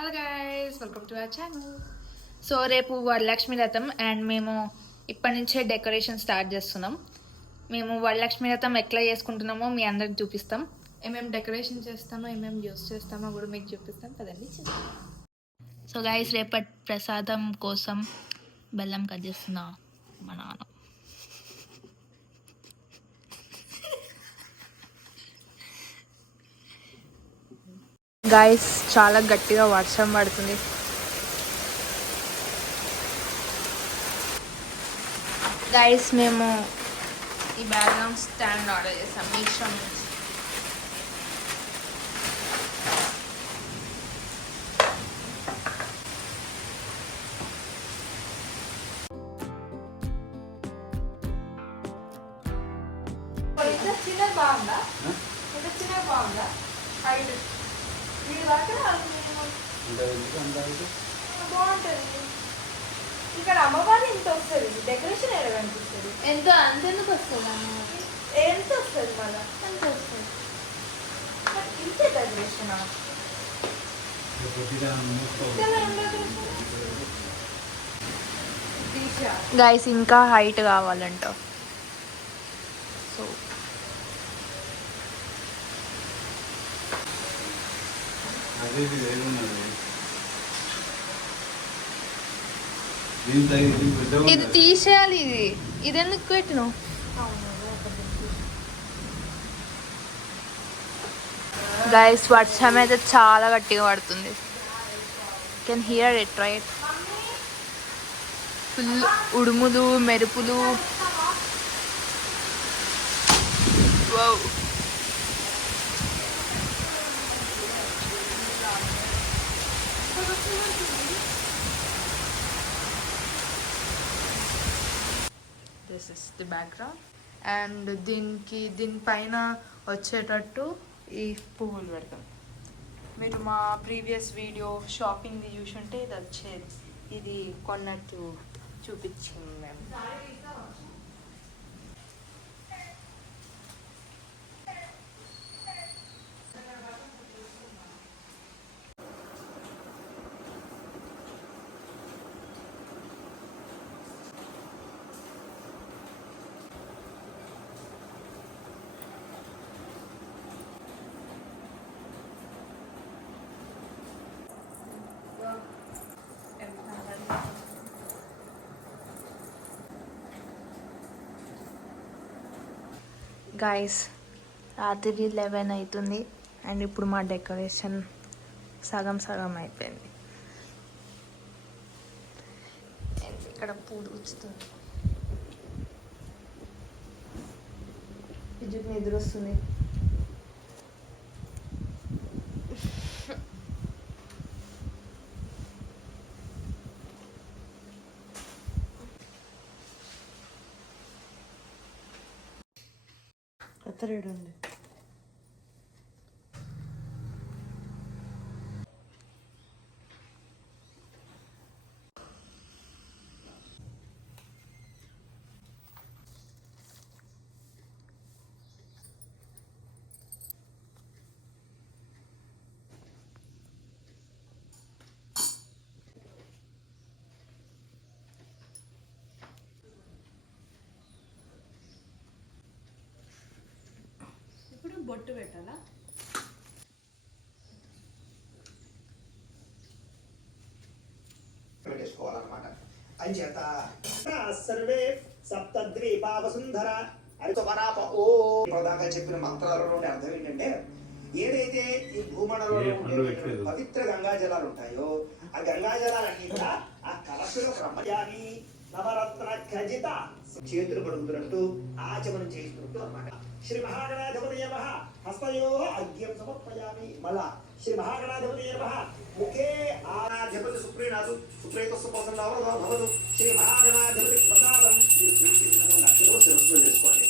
Hello guys, welcome to our channel. So రేపు వరలక్ష్మి వ్రతం and మేము ఇప్పటి నుంచే డెకరేషన్ స్టార్ట్ చేస్తున్నాం. మేము వరలక్ష్మి వ్రతం ఎట్లా చేసుకుంటున్నామో మీ అందరికి చూపిస్తాం. ఏమేమి డెకరేషన్ చేస్తామో ఏమేమి యూస్ చేస్తామో కూడా మీకు చూపిస్తాం కదండి. సో గైస్, రేపటి ప్రసాదం కోసం బెల్లం కట్ చేస్తున్నా మా నాన్న. గైస్, చాలా గట్టిగా వర్షం పడుతుంది. గైస్, మేము ఈ బ్యాక్గ్రౌండ్ స్టాండ్ ఆర్డర్ చేసాం మీషో నుంచి. చిన్నది బాగుందా? చిన్నది బాగుందా? హైట్ బాగుంటుంది. ఇక్కడ అమ్మవారి ఇంత వస్తుంది, డెకరేషన్ ఎలా కనిపిస్తుంది? ఎంతో అంతెందుకు వస్తుంది ఎంత వస్తుంది? మళ్ళీ ఎంత వస్తుంది? ఇంతే డెకరేషన్. గైస్, ఇంకా హైట్ కావాలంట. సో ఇది తీసేయాలి. ఇది ఎందుకు పెట్టినావు? గైస్, వర్షం అయితే చాలా గట్టిగా పడుతుంది. Can hear it right? Full ఉడుములు, మెరుపులు. Wow. This is the background and దీనిపైన వచ్చేటట్టు ఈ పువ్వులు పెడతాం. మీరు మా ప్రీవియస్ వీడియో షాపింగ్ చూసుంటే ఇది వచ్చేది. ఇది కొన్నట్టు చూపించాము మేము. గైస్, రాత్రి 11 అవుతుంది అండ్ ఇప్పుడు మా డెకరేషన్ సగం సగం అయిపోయింది. అండ్ ఇక్కడ పూలు ఉచ్చుతుంది. విద్యుత్ నిద్ర వస్తుంది. కత్తరేడు ఉంది. బొట్టు పెట్టాలా? పెట్టేసుకోవాలన్నమాట. అంచేత సర్వే సప్తద్వీపావసుంధర హరితవరాప ఓ దాకా చెప్పిన మంత్రాలలోని అర్థం ఏంటంటే, ఏదైతే ఈ భూమండలంలో పవిత్ర గంగా జలాలు ఉంటాయో ఆ గంగా జలాలన్నీ కూడా ఆ కలశుల బ్రహ్మజాని నవరత్న ఖజిత చేతులు పడుతున్నట్టు ఆచమనం చేస్తున్నట్టు అన్నమాట. శ్రీ మహాగణాధిపతయే నమః. హస్తయోః అర్ఘ్యం సమర్పయామి. మళ్ళా శ్రీ మహాగణాధిపతయే నమః. ముఖే ఆరాధ్యపతి సుప్రీణాదు సుప్రీతస్సు ప్రసన్నావరదో భవతు. శ్రీ మహాగణాధిపతి ప్రసాదం లక్షలో శిరస్సులో చేసుకోవాలి.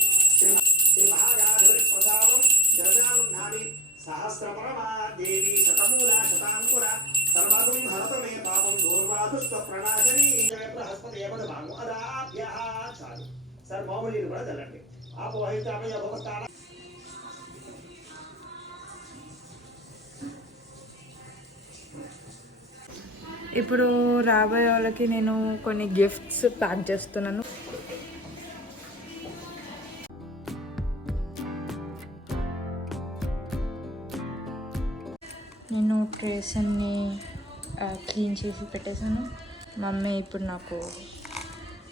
శ్రీ మహాగణాధిపతి ప్రసాదం శిరసారున్నామి. సహస్రపరమా దేవి శతమూల శతాంకుర సర్వగం హరత మే పాపం దూర్వాదుస్వ ప్రణాశని. బృహస్పతియేవద భాగం అదాభ్యః. చాలు సార్, మామూలు కూడా చల్లండి. ఆపోహితామయ భవతాన ఇప్పుడు రాబోయే వాళ్ళకి నేను కొన్ని గిఫ్ట్స్ ప్యాక్ చేస్తున్నాను. నేను ట్రేస్ అన్ని క్లీన్ చేసి పెట్టేశాను. మమ్మీ ఇప్పుడు నాకు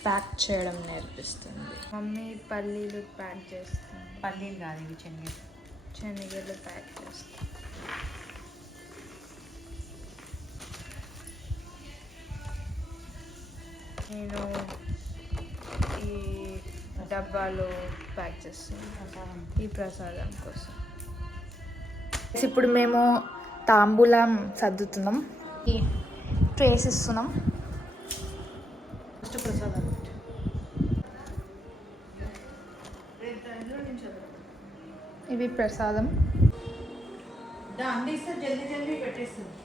ప్యాక్ చేయడం నేర్పిస్తుంది. మమ్మీ పల్లీలు ప్యాక్ చేస్తుంది. పల్లీలు కాదు, ఇవి శనగలు. శనగలు ప్యాక్ చేస్తాను. నేను ఈ డబ్బాలో ప్యాక్ చేస్తాను ఈ ప్రసాదం కోసం. ఇప్పుడు మేము తాంబూలం సర్దుతున్నాం. ఈ ట్రేస్ ఇస్తున్నాం. ఫస్ట్ ప్రసాదం. ఇవి ప్రసాదం. అందిస్తే జల్దీ జల్దీ పెట్టేస్తుంది.